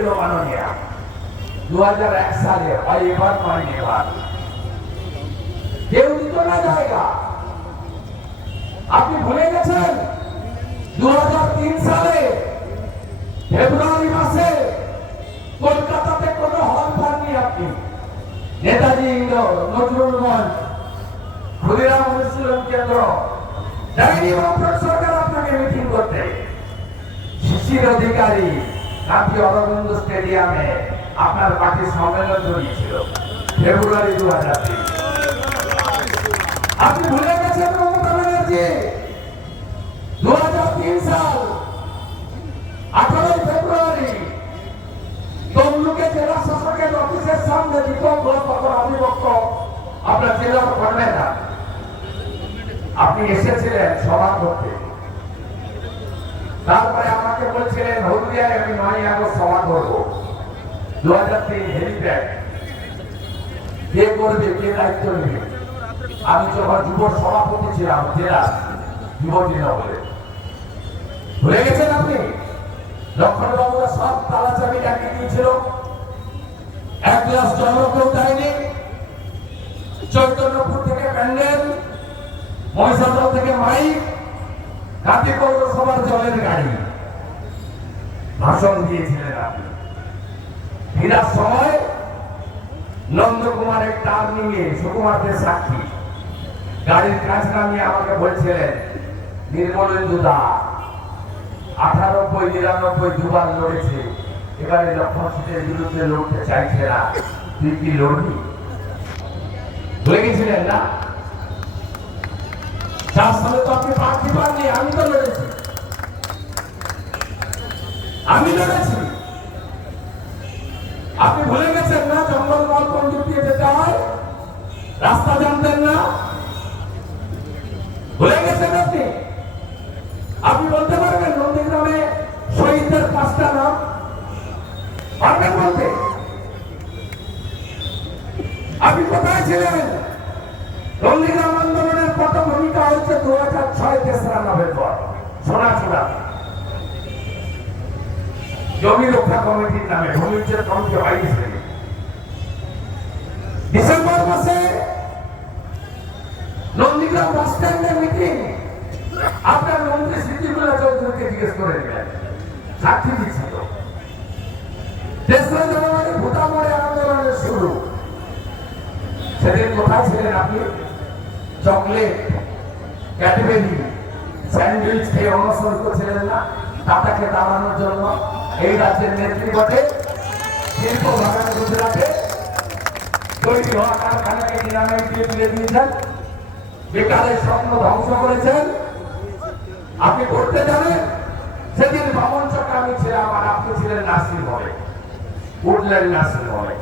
দিয়েছিল মাননীয়া 2001 সালে, হয় এবার নয় এবার কেউ দিত না জায়গা। আপনি ভুলে গেছেন 2003 সালে ফেব্রুয়ারি মাসে কলকাতাতে কোন হল পাননি আপনি। নেতাজি নজরুল মঞ্চ, ক্ষুদিরাম অনুশীলন কেন্দ্র, যায়নি বামফ্রন্ট সরকার আপনাকে মিটিং করতে। শিশির অধিকারী গান্ধী অরবিন্দ স্টেডিয়ামে আপনার পার্টির সম্মেলন জড়িয়েছিল ফেব্রুয়ারি 2003। আপনি ভুলে গেছেন মমতা ব্যানার্জি 2003 সাল 18 ফেব্রুয়ারি তমলুকে জেলা শাসকের অফিসের সামনে দীপক ঘোষ তখন অবিভক্ত আপনার জেলা কনভেনর, আপনি এসেছিলেন সভা করতে। তারপরে আমাকে বলছিলেন হলদিয়ায় আমি 9 আগস্ট সভা করবো। 2003 হেলিপ্যাড কে করবে, কে দায়িত্ব নেবে? আমি যখন যুব সভাপতি ছিলাম জেলা যুবতী নগরে। ভুলে গেছেন আপনি? লক্ষণবাবুরা সব তালা চাবি ডাকি দিয়েছিল, এক গ্লাস জলও কেউ দেয়নি। চৈতন্যপুর থেকে প্যান্ডেল, মহিষাদল থেকে মাইক, গান্ধী পৌরসভার জলের গাড়ি, ভাষণ দিয়েছিলেন আপনি। ফেরার সময় নন্দকুমারের টার্নিংয়ে সুকুমারদের সাক্ষী গাড়ির কাছ নামিয়ে আমাকে বলছিলেন, নির্মলেন্দু দা 98, 99 দুবার লড়েছে, এবারে লক্ষণ সিটের বিরুদ্ধে লড়তে চাইছে না, তুই কি লড়বি? ভুলে গেছিলেন না? 4 সালে তো আপনি প্রার্থী পাননি, আমি তো লড়েছি, আমি লড়েছি। আপনি ভুলে গেছেন না জঙ্গলমহল কোন দিক দিয়ে যেতে হয়, রাস্তা জানতেন না? ভুলে গেছেন আপনি? আপনি বলতে পারবেন নন্দীগ্রামে শহীদদের 5টা নাম পারবেন বলতে? আপনি কোথায় ছিলেন? নন্দীগ্রাম আন্দোলনের পটভূমিকা হচ্ছে 2006 তেসরা নভেম্বর সোনাচূড়া জমি রক্ষা কমিটির নামে ভূমি উচ্ছেদ কমিটি হয়েছে। ডিসেম্বর মাসে নন্দীগ্রাম বাস স্ট্যান্ডে মিটিং, আপনার মন্ত্রী সিদ্দিকুল্লাহ চৌধুরীকে জিজ্ঞেস করে নিলেন, সাক্ষী দিচ্ছিল। 3রা জানুয়ারি ভূতামরে আন্দোলনের শুরু। সেদিন কোথায় ছিলেন আপনি? চকলেট, ক্যাডবেরি, স্যান্ডউইচ খেয়ে অনশন করছিলেন না টাটাকে দাঁড়ানোর জন্য? এই রাজ্যের নেত্রী বটে, শিল্প ভাগান গুজরাটে তৈরি হওয়া কারখানাকে নিরাময় দিয়ে তুলে দিয়েছেন, বেকারের স্বপ্ন ধ্বংস করেছেন। আপনি করতে জানেন? সেদিন বামন চক্র আমি ছিলাম আর আপনি ছিলেন নার্সিং হোমে, উঠলেন নার্সিং হোমে।